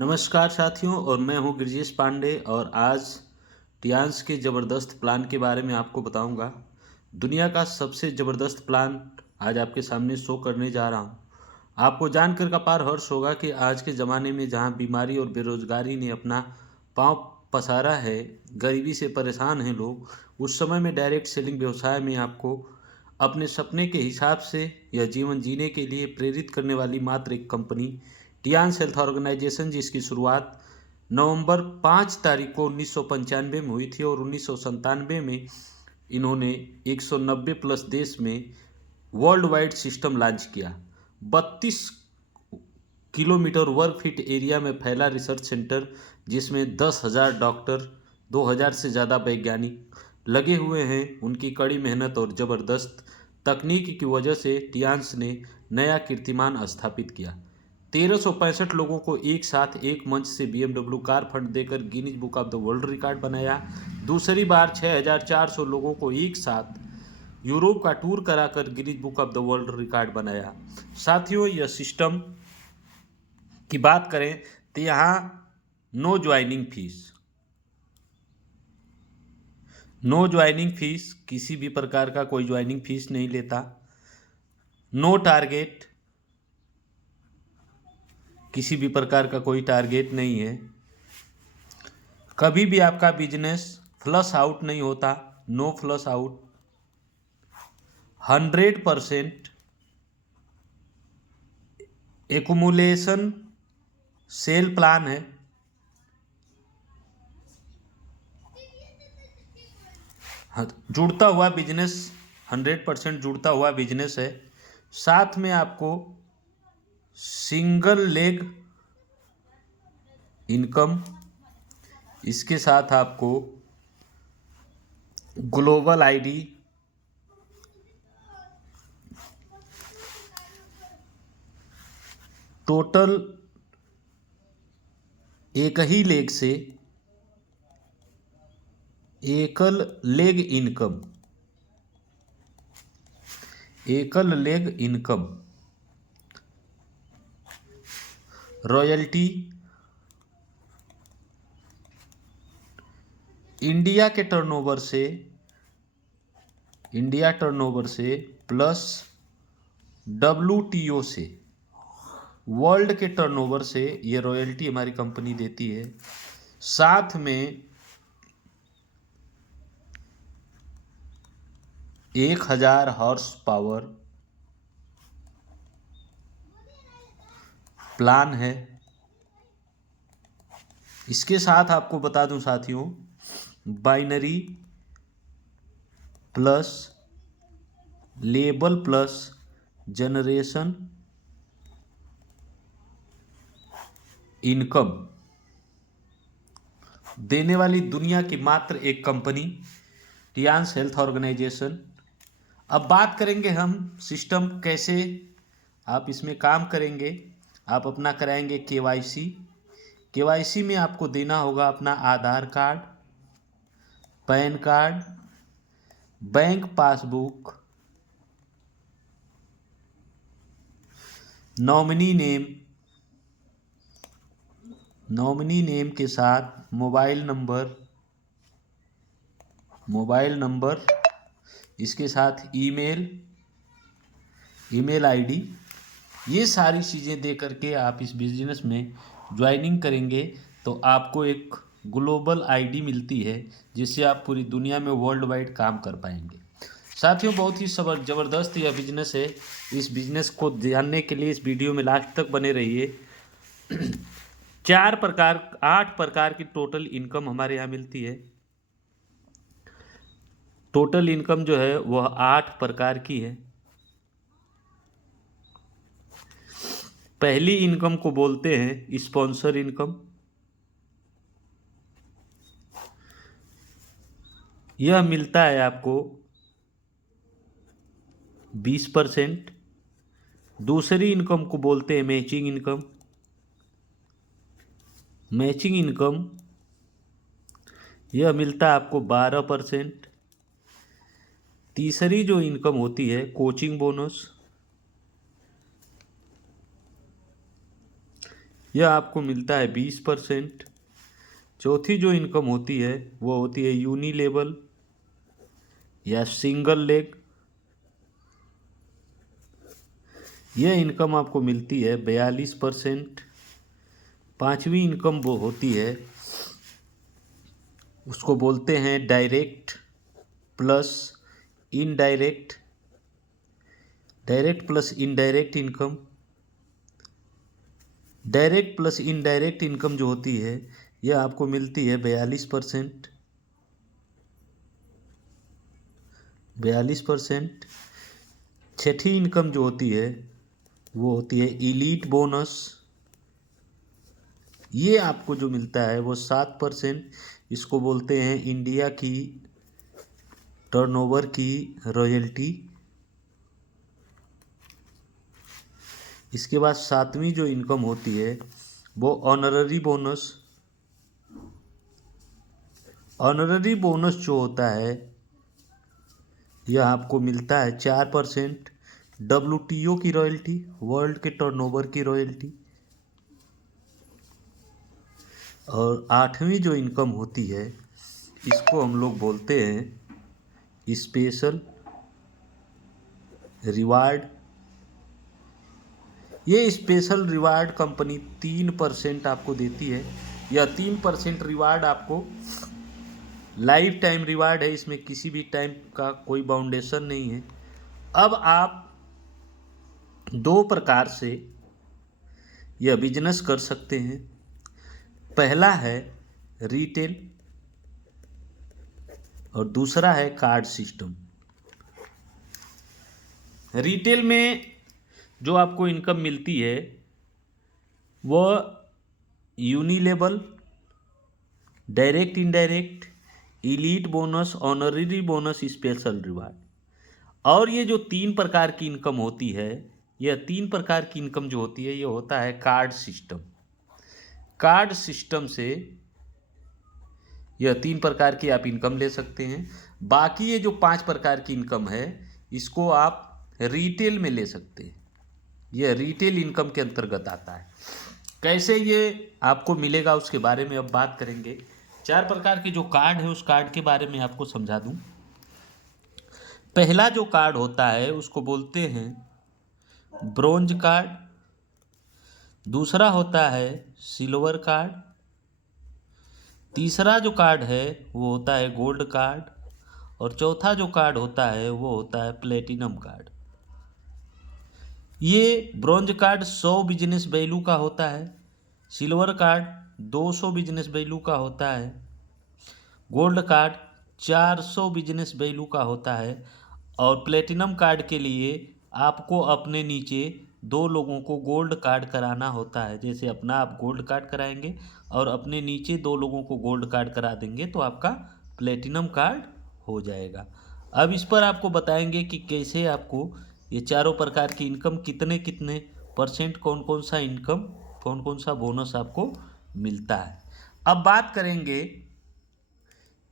नमस्कार साथियों, और मैं हूं गिरजेश पांडे। और आज टियांस के ज़बरदस्त प्लान के बारे में आपको बताऊंगा। दुनिया का सबसे ज़बरदस्त प्लान आज आपके सामने शो करने जा रहा हूं। आपको जानकर अपार हर्ष होगा कि आज के ज़माने में जहां बीमारी और बेरोजगारी ने अपना पांव पसारा है, गरीबी से परेशान हैं लोग, उस समय में डायरेक्ट सेलिंग व्यवसाय में आपको अपने सपने के हिसाब से यह जीवन जीने के लिए प्रेरित करने वाली मात्र एक कंपनी टियांस हेल्थ ऑर्गेनाइजेशन, जिसकी शुरुआत नवंबर 5 तारीख को 1995 में हुई थी और 1997 में इन्होंने 190 प्लस देश में वर्ल्ड वाइड सिस्टम लॉन्च किया। 32 किलोमीटर वर्ग फीट एरिया में फैला रिसर्च सेंटर, जिसमें 10,000 डॉक्टर, 2,000 से ज़्यादा वैज्ञानिक लगे हुए हैं। उनकी कड़ी मेहनत और ज़बरदस्त तकनीक की वजह से टियांस ने नया कीर्तिमान स्थापित किया। 1365 लोगों को एक साथ एक मंच से BMW कार फंड देकर Guinness book of the world record बनाया। दूसरी बार 6,400 लोगों को एक साथ यूरोप का टूर कराकर Guinness book of the world record बनाया। साथियों, यह सिस्टम की बात करें तो यहाँ नो ज्वाइनिंग फीस, किसी भी प्रकार का कोई ज्वाइनिंग फीस नहीं लेता। नो टारगेट, किसी भी प्रकार का कोई टारगेट नहीं है। कभी भी आपका बिजनेस फ्लश आउट नहीं होता, no flush out. 100% accumulation cell plan है। जुड़ता हुआ बिजनेस, 100% जुड़ता हुआ बिजनेस है। साथ में आपको सिंगल लेग इनकम, इसके साथ आपको ग्लोबल आईडी, टोटल एक ही लेग से एकल leg income, royalty, India turnover से प्लस WTO से, वर्ल्ड के टर्नओवर से ये रॉयल्टी हमारी कंपनी देती है। साथ में 1,000 हॉर्स पावर प्लान है। इसके साथ आपको बता दूं साथियों, binary plus label plus generation income देने वाली दुनिया की मात्र एक कंपनी टियांस हेल्थ ऑर्गेनाइजेशन। अब बात करेंगे हम सिस्टम कैसे आप इसमें काम करेंगे। आप अपना कराएंगे केवाईसी में आपको देना होगा अपना Aadhaar card, PAN card, bank passbook, nominee name के साथ मोबाइल नंबर, इसके साथ ईमेल आईडी। ये सारी चीज़ें दे करके आप इस बिजनेस में ज्वाइनिंग करेंगे तो आपको एक ग्लोबल आईडी मिलती है, जिससे आप पूरी दुनिया में वर्ल्ड वाइड काम कर पाएंगे। साथियों, बहुत ही ज़बरदस्त यह बिजनेस है। इस बिजनेस को जानने के लिए इस वीडियो में लास्ट तक बने रहिए। 8 प्रकार की टोटल इनकम हमारे यहाँ मिलती है। टोटल इनकम जो है वह 8 प्रकार की है। पहली इनकम को बोलते हैं स्पॉन्सर इनकम। यह मिलता है आपको 20%। दूसरी इनकम को बोलते हैं मैचिंग इनकम। यह मिलता है आपको 12%। तीसरी जो इनकम होती है कोचिंग बोनस। यह आपको मिलता है 20%। चौथी जो इनकम होती है वो होती है यूनिलेवल या सिंगल लेग। यह इनकम आपको मिलती है 42%। पांचवी इनकम वो होती है, उसको बोलते हैं direct plus indirect, direct plus indirect income. Direct plus indirect income जो होती है यह आपको मिलती है 42%। 42%। छठी इनकम जो होती है वो होती है इलीट बोनस। ये आपको जो मिलता है वो 7%। इसको बोलते हैं इंडिया की टर्नओवर की रॉयल्टी। इसके बाद सातवीं जो इनकम होती है वो ऑनररी बोनस। ऑनररी बोनस जो होता है यह आपको मिलता है 4%। WTO की रॉयल्टी, वर्ल्ड के टर्नओवर की रॉयल्टी। और आठवीं जो इनकम होती है इसको हम लोग बोलते हैं स्पेशल रिवार्ड। ये स्पेशल रिवार्ड कंपनी 3% आपको देती है। यह 3% रिवार्ड आपको लाइफ टाइम रिवार्ड है, इसमें किसी भी टाइम का कोई बाउंडेशन नहीं है। अब आप दो प्रकार से यह बिजनेस कर सकते हैं। पहला है रिटेल और दूसरा है कार्ड सिस्टम। रिटेल में जो आपको इनकम मिलती है वह unilevel, direct indirect, elite bonus, honorary bonus, special reward. और ये जो 3 प्रकार की इनकम होती है, यह 3 प्रकार की इनकम जो होती है ये होता है कार्ड सिस्टम। कार्ड सिस्टम से यह 3 प्रकार की आप इनकम ले सकते हैं। बाकी ये जो 5 प्रकार की इनकम है इसको आप रिटेल में ले सकते हैं। यह रिटेल इनकम के अंतर्गत आता है। कैसे ये आपको मिलेगा उसके बारे में अब बात करेंगे। 4 प्रकार के जो कार्ड है उस कार्ड के बारे में आपको समझा दूं। पहला जो कार्ड होता है उसको बोलते हैं ब्रोंज कार्ड। दूसरा होता है सिल्वर कार्ड। तीसरा जो कार्ड है वो होता है गोल्ड कार्ड। और चौथा जो कार्ड होता है वो होता है प्लेटिनम कार्ड। ये ब्रोंज कार्ड 100 बिजनेस वैल्यू का होता है। सिल्वर कार्ड 200 बिजनेस वैल्यू का होता है। गोल्ड कार्ड 400 बिजनेस वैल्यू का होता है। और प्लेटिनम कार्ड के लिए आपको अपने नीचे 2 लोगों को गोल्ड कार्ड कराना होता है। जैसे अपना आप गोल्ड कार्ड कराएंगे और अपने नीचे 2 लोगों को गोल्ड कार्ड करा देंगे तो आपका प्लेटिनम कार्ड हो जाएगा। अब इस पर आपको बताएंगे कि कैसे आपको ये चारों प्रकार की इनकम कितने कितने परसेंट, कौन कौन सा इनकम, कौन कौन सा बोनस आपको मिलता है। अब बात करेंगे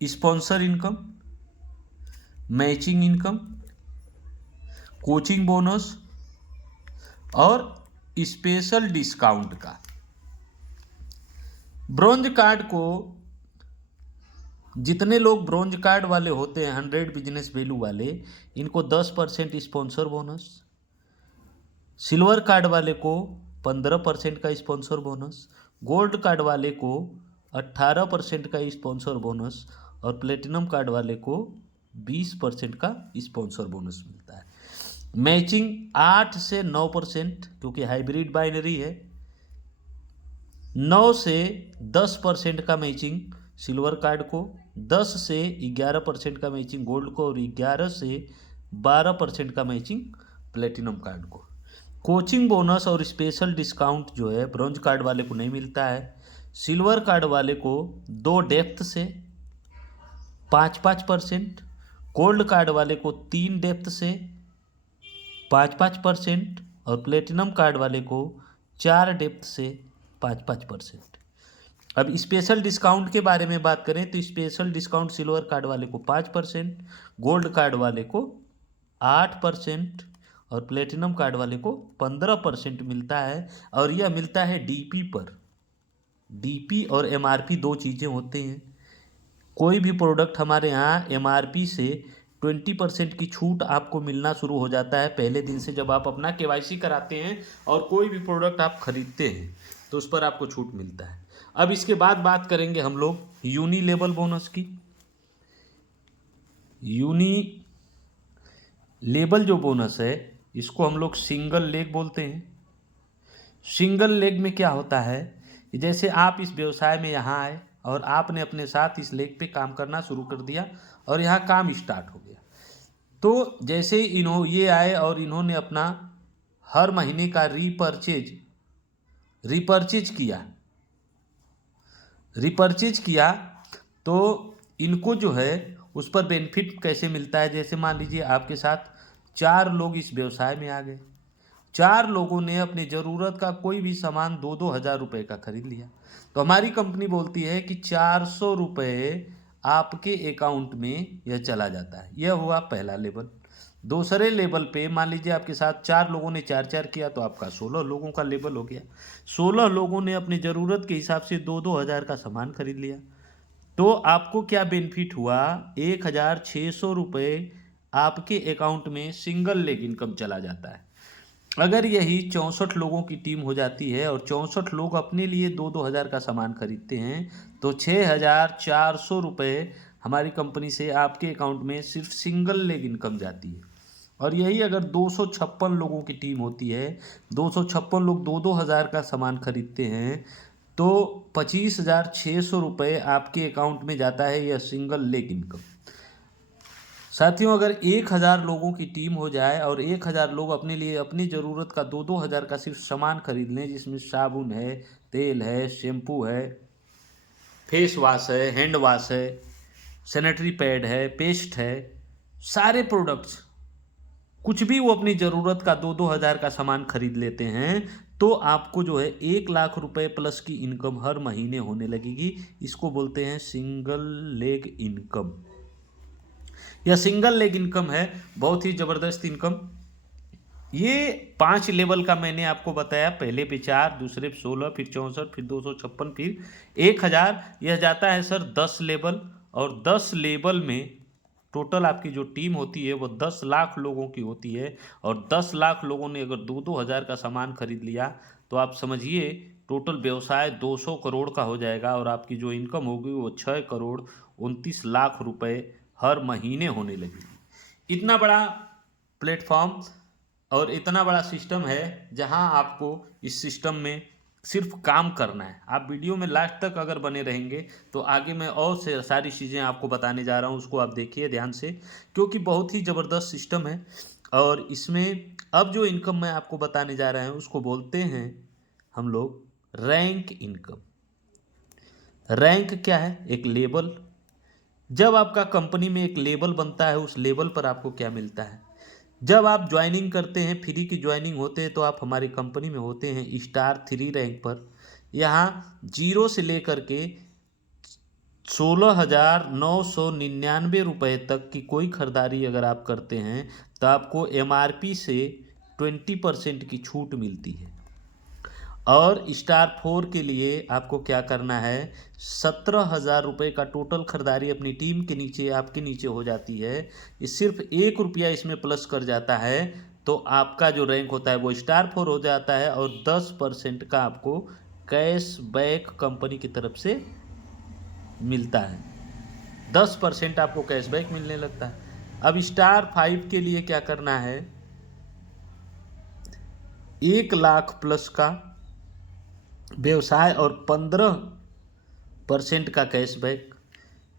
sponsor income, matching income, coaching bonus और स्पेशल डिस्काउंट का। ब्रोंज कार्ड को जितने लोग ब्रोंज कार्ड वाले होते हैं 100 बिजनेस वैल्यू वाले, इनको 10% स्पॉन्सर बोनस। सिल्वर कार्ड वाले को 15% का स्पॉन्सर बोनस। गोल्ड कार्ड वाले को 18% का स्पॉन्सर बोनस। और प्लेटिनम कार्ड वाले को 20% का स्पॉन्सर बोनस मिलता है। मैचिंग 8 से 9%, क्योंकि हाइब्रिड बाइनरी है। 9 से 10% का मैचिंग सिल्वर कार्ड को, 10 से 11% का मैचिंग गोल्ड को और 11 से 12% का मैचिंग प्लेटिनम कार्ड को। कोचिंग बोनस और स्पेशल डिस्काउंट जो है ब्रोंज कार्ड वाले को नहीं मिलता है। सिल्वर कार्ड वाले को 2 डेप्थ से 5-5%, गोल्ड कार्ड वाले को 3 डेप्थ से 5-5% और प्लेटिनम कार्ड वाले को 4 डेप्थ से 5-5%। अब स्पेशल डिस्काउंट के बारे में बात करें तो स्पेशल डिस्काउंट सिल्वर कार्ड वाले को 5%, गोल्ड कार्ड वाले को 8% और प्लेटिनम कार्ड वाले को 15% मिलता है। और यह मिलता है डीपी पर। डीपी और एमआरपी दो चीज़ें होते हैं। कोई भी प्रोडक्ट हमारे यहाँ एमआरपी से 20% की छूट आपको मिलना शुरू हो जाता है पहले दिन से, जब आप अपना केवाईसी कराते हैं और कोई भी प्रोडक्ट आप खरीदते हैं तो उस पर आपको छूट मिलता है। अब इसके बाद बात करेंगे हम लोग यूनी लेबल बोनस की। यूनी लेबल जो बोनस है इसको हम लोग सिंगल लेग बोलते हैं। सिंगल लेग में क्या होता है कि जैसे आप इस व्यवसाय में यहाँ आए और आपने अपने साथ इस लेग पे काम करना शुरू कर दिया और यहाँ काम स्टार्ट हो गया, तो जैसे ही ये आए और इन्होंने अपना हर महीने का रिपर्चेज किया तो इनको जो है उस पर बेनिफिट कैसे मिलता है। जैसे मान लीजिए आपके साथ 4 लोग इस व्यवसाय में आ गए, 4 लोगों ने अपनी ज़रूरत का कोई भी सामान 2-2 हज़ार रुपये का खरीद लिया, तो हमारी कंपनी बोलती है कि 400 रुपये आपके अकाउंट में यह चला जाता है। यह हुआ पहला लेवल। दूसरे लेवल पे मान लीजिए आपके साथ 4 लोगों ने 4-4 किया तो आपका 16 लोगों का लेवल हो गया। 16 लोगों ने अपनी ज़रूरत के हिसाब से 2-2 हज़ार का सामान खरीद लिया, तो आपको क्या बेनिफिट हुआ, 1,600 रुपये आपके अकाउंट में सिंगल लेग इनकम चला जाता है। अगर यही 64 लोगों की टीम हो जाती है और 64 लोग अपने लिए 2-2 हज़ार का सामान खरीदते हैं तो 6,400 रुपये हमारी कंपनी से आपके अकाउंट में सिर्फ सिंगल लेग इनकम जाती है। और यही अगर 256 लोगों की टीम होती है, 256 लोग 2-2 हज़ार का सामान खरीदते हैं तो 25,600 रुपये आपके अकाउंट में जाता है यह सिंगल लेग इनकम। साथियों, अगर 1,000 लोगों की टीम हो जाए और 1,000 लोग अपने लिए अपनी ज़रूरत का 2-2 हज़ार का सिर्फ सामान खरीद लें, जिसमें साबुन है, तेल है, शैम्पू है, फेस वाश है, हैंड वाश है, सैनिटरी पैड है, पेस्ट है, सारे प्रोडक्ट्स कुछ भी वो अपनी ज़रूरत का 2-2 हज़ार का सामान खरीद लेते हैं तो आपको जो है 1 लाख रुपए प्लस की इनकम हर महीने होने लगेगी। इसको बोलते हैं सिंगल लेग इनकम। यह सिंगल लेग इनकम है, बहुत ही ज़बरदस्त इनकम। ये 5 लेवल का मैंने आपको बताया, पहले पे 4, दूसरे पे 16, फिर 64, फिर 256, फिर 1,000। यह जाता है सर 10 लेवल, और 10 लेवल में टोटल आपकी जो टीम होती है वो 10 लाख लोगों की होती है। और 10 लाख लोगों ने अगर 2-2 हज़ार का सामान खरीद लिया तो आप समझिए टोटल व्यवसाय 200 करोड़ का हो जाएगा और आपकी जो इनकम होगी वो 6 करोड़ 29 लाख रुपए हर महीने होने लगेगी। इतना बड़ा प्लेटफॉर्म और इतना बड़ा सिस्टम है जहां आपको इस सिस्टम में सिर्फ काम करना है। आप वीडियो में लास्ट तक अगर बने रहेंगे तो आगे मैं और से सारी चीज़ें आपको बताने जा रहा हूं, उसको आप देखिए ध्यान से, क्योंकि बहुत ही ज़बरदस्त सिस्टम है। और इसमें अब जो इनकम मैं आपको बताने जा रहे हैं उसको बोलते हैं हम लोग रैंक इनकम। रैंक क्या है? एक लेबल। जब आपका कंपनी में एक लेबल बनता है उस लेबल पर आपको क्या मिलता है? जब आप ज्वाइनिंग करते हैं, फ्री की ज्वाइनिंग होते हैं, तो आप हमारी कंपनी में होते हैं स्टार 3 रैंक पर। यहाँ 0 से लेकर के 16,999 रुपये तक की कोई खरीदारी अगर आप करते हैं तो आपको एमआरपी से 20% की छूट मिलती है। और स्टार 4 के लिए आपको क्या करना है, 17,000 रुपये का टोटल खरीदारी अपनी टीम के नीचे आपके नीचे हो जाती है। ये सिर्फ 1 रुपया इसमें प्लस कर जाता है तो आपका जो रैंक होता है वो स्टार 4 हो जाता है और 10% का आपको कैश बैक कंपनी की तरफ से मिलता है। 10% आपको कैशबैक मिलने लगता है। अब स्टार 5 के लिए क्या करना है, 1 लाख प्लस का व्यवसाय और 15% का कैशबैक।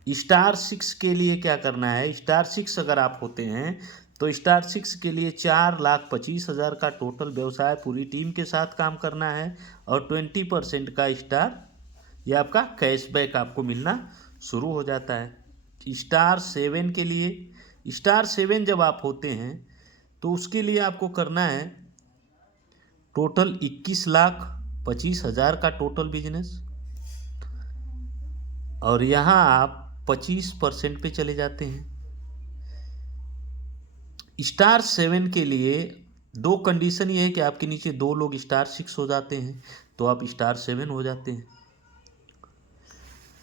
स्टार 6 के लिए क्या करना है, स्टार 6 अगर आप होते हैं तो स्टार 6 के लिए 4,25,000 का टोटल व्यवसाय पूरी टीम के साथ काम करना है और 20% का स्टार ये आपका कैशबैक आपको मिलना शुरू हो जाता है। स्टार 7 के लिए, स्टार 7 जब आप होते हैं तो उसके लिए आपको करना है टोटल 21,25,000 का टोटल बिजनेस और यहाँ आप 25% पे चले जाते हैं। स्टार 7 के लिए दो कंडीशन ये है कि आपके नीचे दो लोग स्टार 6 हो जाते हैं तो आप स्टार 7 हो जाते हैं,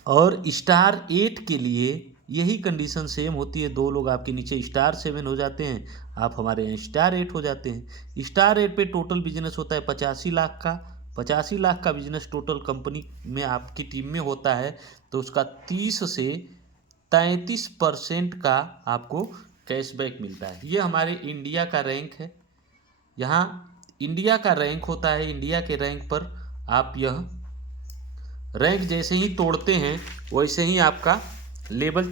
और स्टार 8 के लिए यही कंडीशन सेम होती है। दो लोग आपके नीचे स्टार 7 हो जाते हैं, आप हमारे यहाँ स्टार 8 हो जाते हैं। स्टार 8 पे टोटल बिजनेस होता है 85 लाख का। 85 लाख का बिजनेस टोटल कंपनी में आपकी टीम में होता है, तो उसका 30 से 33% का आपको कैशबैक मिलता है। ये हमारे इंडिया का रैंक है। यहाँ इंडिया का रैंक होता है। इंडिया के रैंक पर आप यह रैंक जैसे ही तोड़ते हैं वैसे ही आपका लेवल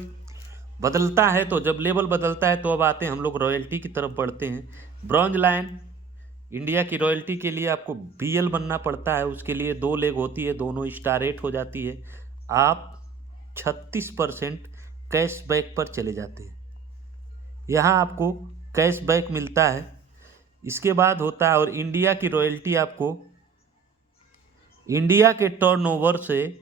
बदलता है। तो जब लेवल बदलता है तो अब आते हैं हम लोग रॉयल्टी की तरफ बढ़ते हैं। ब्रॉन्ज लायन इंडिया की रॉयल्टी के लिए आपको BL बनना पड़ता है। उसके लिए 2 लेग होती है, दोनों स्टार 8 हो जाती है। आप 36% कैशबैक पर चले जाते हैं। यहाँ आपको कैशबैक मिलता है। इसके बाद होता है, और इंडिया की रॉयल्टी आपको इंडिया के टर्नओवर से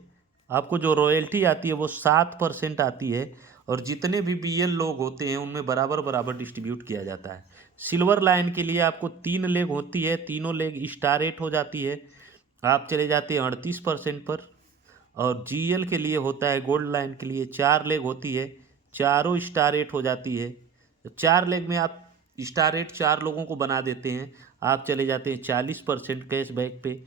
आपको जो रॉयल्टी आती है वो 7% आती है, और जितने भी BL लोग होते हैं उनमें बराबर बराबर डिस्ट्रीब्यूट किया जाता है। सिल्वर लाइन के लिए आपको 3 लेग होती है, तीनों लेग स्टार 8 हो जाती है, आप चले जाते हैं 38% पर। और GL के लिए होता है, गोल्ड लाइन के लिए 4 लेग होती है, चारों स्टार 8 हो जाती है। 4 लेग में आप स्टार 8 4 लोगों को बना देते हैं, आप चले जाते हैं 40% कैशबैक पे।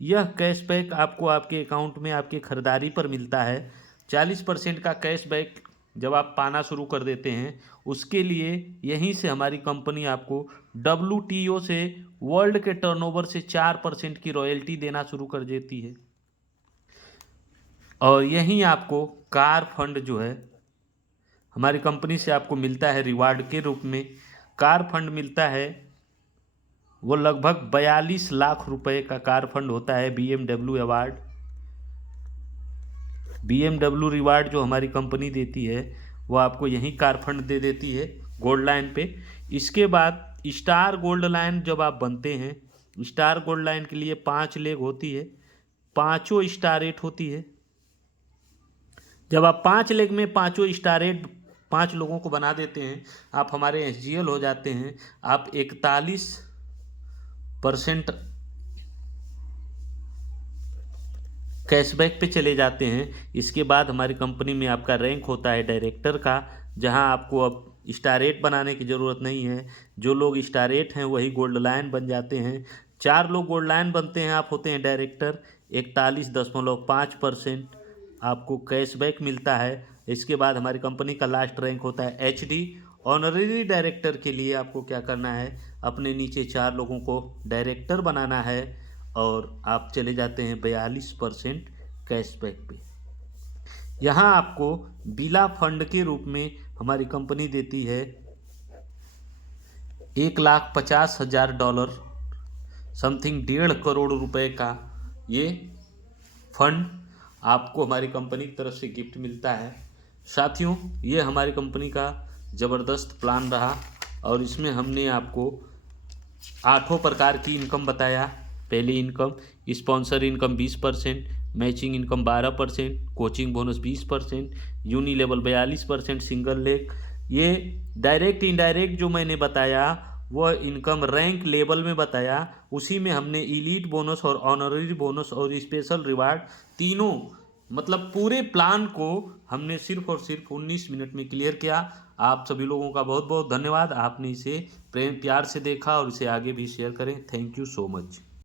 यह कैशबैक आपको आपके अकाउंट में आपके खरीदारी पर मिलता है। 40% का कैशबैक जब आप पाना शुरू कर देते हैं, उसके लिए यहीं से हमारी कंपनी आपको WTO से, वर्ल्ड के टर्नओवर से 4% की रॉयल्टी देना शुरू कर देती है। और यहीं आपको कार फंड जो है हमारी कंपनी से आपको मिलता है रिवार्ड के रूप में। कार फंड मिलता है, वो लगभग 42 लाख रुपए का कार फंड होता है। BMW अवार्ड, BMW रिवार्ड जो हमारी कंपनी देती है वो आपको यही कार फंड दे देती है गोल्ड लाइन पे। इसके बाद स्टार गोल्ड लाइन जब आप बनते हैं, स्टार गोल्ड लाइन के लिए 5 लेग होती है, पाँचों स्टार 8 होती है। जब आप 5 लेग में पाँचों स्टार 8 5 लोगों को बना देते हैं, आप हमारे SGL हो जाते हैं। आप 41% कैशबैक पे चले जाते हैं। इसके बाद हमारी कंपनी में आपका रैंक होता है डायरेक्टर का, जहां आपको अब स्टार 8 बनाने की ज़रूरत नहीं है। जो लोग स्टार 8 हैं वही गोल्ड लायन बन जाते हैं। 4 लोग गोल्ड लायन बनते हैं, आप होते हैं डायरेक्टर। 41.5% आपको कैशबैक मिलता है। इसके बाद हमारी कंपनी का लास्ट रैंक होता है HD। ऑनरेरी डायरेक्टर के लिए आपको क्या करना है, अपने नीचे 4 लोगों को डायरेक्टर बनाना है, और आप चले जाते हैं 42% कैशबैक पे। यहाँ आपको बिला फंड के रूप में हमारी कंपनी देती है $1,50,000, समथिंग 1.5 करोड़ रुपए का ये फंड आपको हमारी कंपनी की तरफ से गिफ्ट मिलता है। साथियों, ये हमारी कंपनी का ज़बरदस्त प्लान रहा, और इसमें हमने आपको 8 प्रकार की इनकम बताया। पहली income sponsor income 20%, matching income 12%, coaching bonus 20%, uni level 42%, single leg. ये डायरेक्ट इनडायरेक्ट जो मैंने बताया वह इनकम रैंक लेवल में बताया। उसी में हमने इलीट बोनस और ऑनररी बोनस और स्पेशल रिवार्ड तीनों, मतलब पूरे प्लान को हमने सिर्फ और सिर्फ 19 मिनट में क्लियर किया। आप सभी लोगों का बहुत बहुत धन्यवाद। आपने इसे प्रेम प्यार से देखा और इसे आगे भी शेयर करें। Thank you so much.